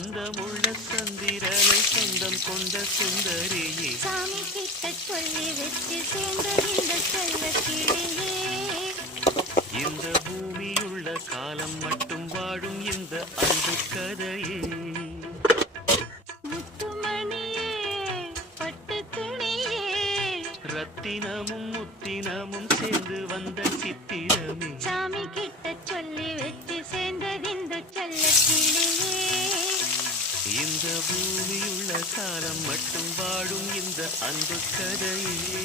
அந்தமுள்ள சந்திரனை சொந்தம் கொண்ட சுந்தரியே சாமி கிட்ட சொல்லி வச்சு சேர்ந்த இந்த செல்ல கிளியே இந்த பூமியுள்ள காலம் மட்டும் வாழும் இந்த அன்பு கதையே முத்துமணியே பட்டு துணியே ரத்தினமும் முத்தினமும் சேர்ந்து வந்த சித்திரமே சாமி கிட்ட சொல்லி வச்சு சேர்ந்தது இந்த செல்ல கிளியே இந்த பூமியுள்ள காலம் மட்டும் வாழும் இந்த அன்பு கதையே